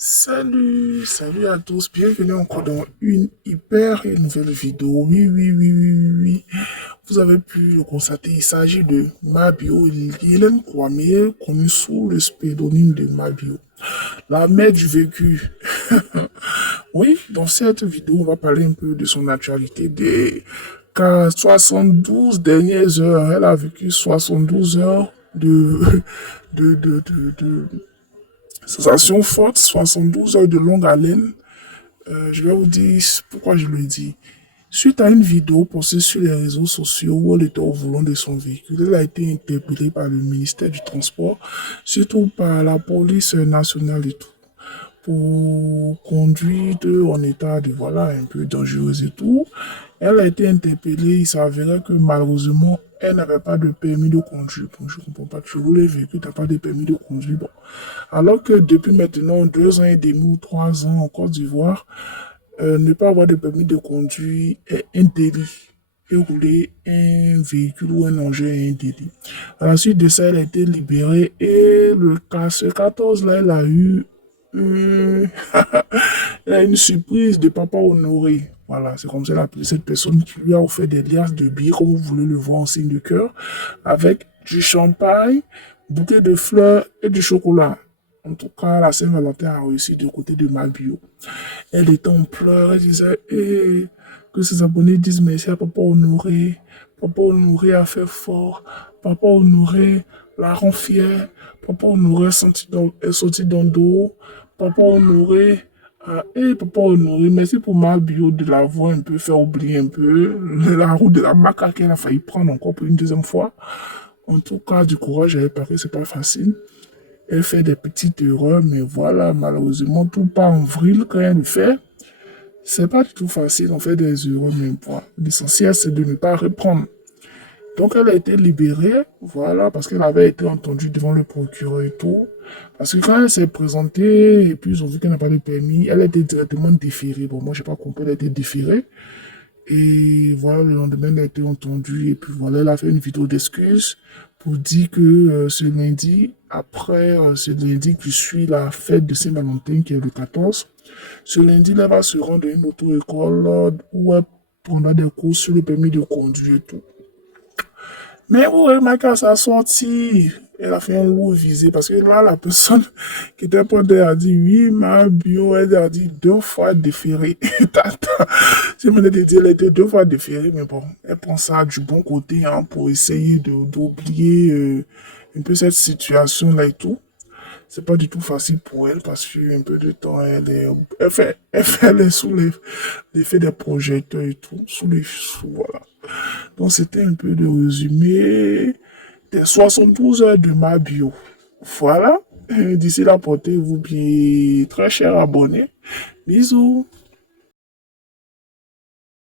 Salut à tous, bienvenue encore dans une hyper nouvelle vidéo. Oui. Vous avez pu le constater, il s'agit de Mabio, Hélène Kwame, connue sous le pseudonyme de Mabio, la mère du vécu. Oui, dans cette vidéo, on va parler un peu de son actualité, des 72 dernières heures. Elle a vécu 72 heures de, de sensation forte, 72 heures de longue haleine. Je vais vous dire pourquoi je le dis. Suite à une vidéo postée sur les réseaux sociaux où elle était au volant de son véhicule, elle a été interpellée par le ministère du Transport, surtout par la police nationale et tout, pour conduite en état de voilà un peu dangereuse et tout. Elle a été interpellée, il s'avérait que malheureusement, elle n'avait pas de permis de conduire. Bon, je ne comprends pas, tu roules véhicule, tu n'as pas de permis de conduire. Bon. Alors que depuis maintenant 2 ans et demi ou 3 ans en Côte d'Ivoire, ne pas avoir de permis de conduire est un délit. Et rouler un véhicule ou un engin est un délit. À la suite de ça, elle a été libérée et ce 14 là, elle a eu une, elle a une surprise de papa Honoré. Voilà, c'est comme ça qu'elle a appelé cette personne qui lui a offert des liasses de billets, comme vous voulez le voir en signe de cœur, avec du champagne, bouquet de fleurs et du chocolat. En tout cas, la Saint-Valentin a réussi du côté de Mabio. Elle était en pleurs, elle disait que ses abonnés disent merci à Papa Honoré. Papa Honoré a fait fort. Papa Honoré la rend fière. Papa Honoré est sorti dans le dos. Papa Honoré, Papa Honoré, merci pour ma bio de l'avoir un peu fait oublier un peu la route de la macaque qu'elle a failli prendre encore pour une deuxième fois. En tout cas, du courage à réparer, c'est pas facile. Elle fait des petites erreurs, mais voilà, malheureusement, tout part en vrille quand elle le fait. C'est pas du tout facile, on fait des erreurs, mais bon, l'essentiel, c'est de ne pas reprendre. Donc, elle a été libérée, voilà, parce qu'elle avait été entendue devant le procureur et tout. Parce que quand elle s'est présentée, et puis ils ont vu qu'elle n'a pas de permis, elle a été directement déférée. Bon, moi, j'ai pas compris, elle a été déférée. Et voilà, le lendemain, elle a été entendue. Et puis voilà, elle a fait une vidéo d'excuses pour dire que ce lundi, après ce lundi qui suit la fête de Saint-Valentin, qui est le 14, ce lundi, elle va se rendre à une auto-école où elle prendra des cours sur le permis de conduire et tout. Mais vous remarquez à sa sortie, elle a fait un lourd visé parce que là, la personne qui était pour a dit oui, ma bio, elle a dit 2 fois déféré. Je me l'ai dit, elle a été 2 fois déférée, mais bon, elle prend ça du bon côté hein, pour essayer d'oublier un peu cette situation-là et tout. C'est pas du tout facile pour elle parce qu'un peu de temps, elle est sous l'effet des projecteurs et tout, voilà. Donc, c'était un peu de résumé des 72 heures de ma bio. Voilà. D'ici là, portez-vous bien, très cher abonné. Bisous.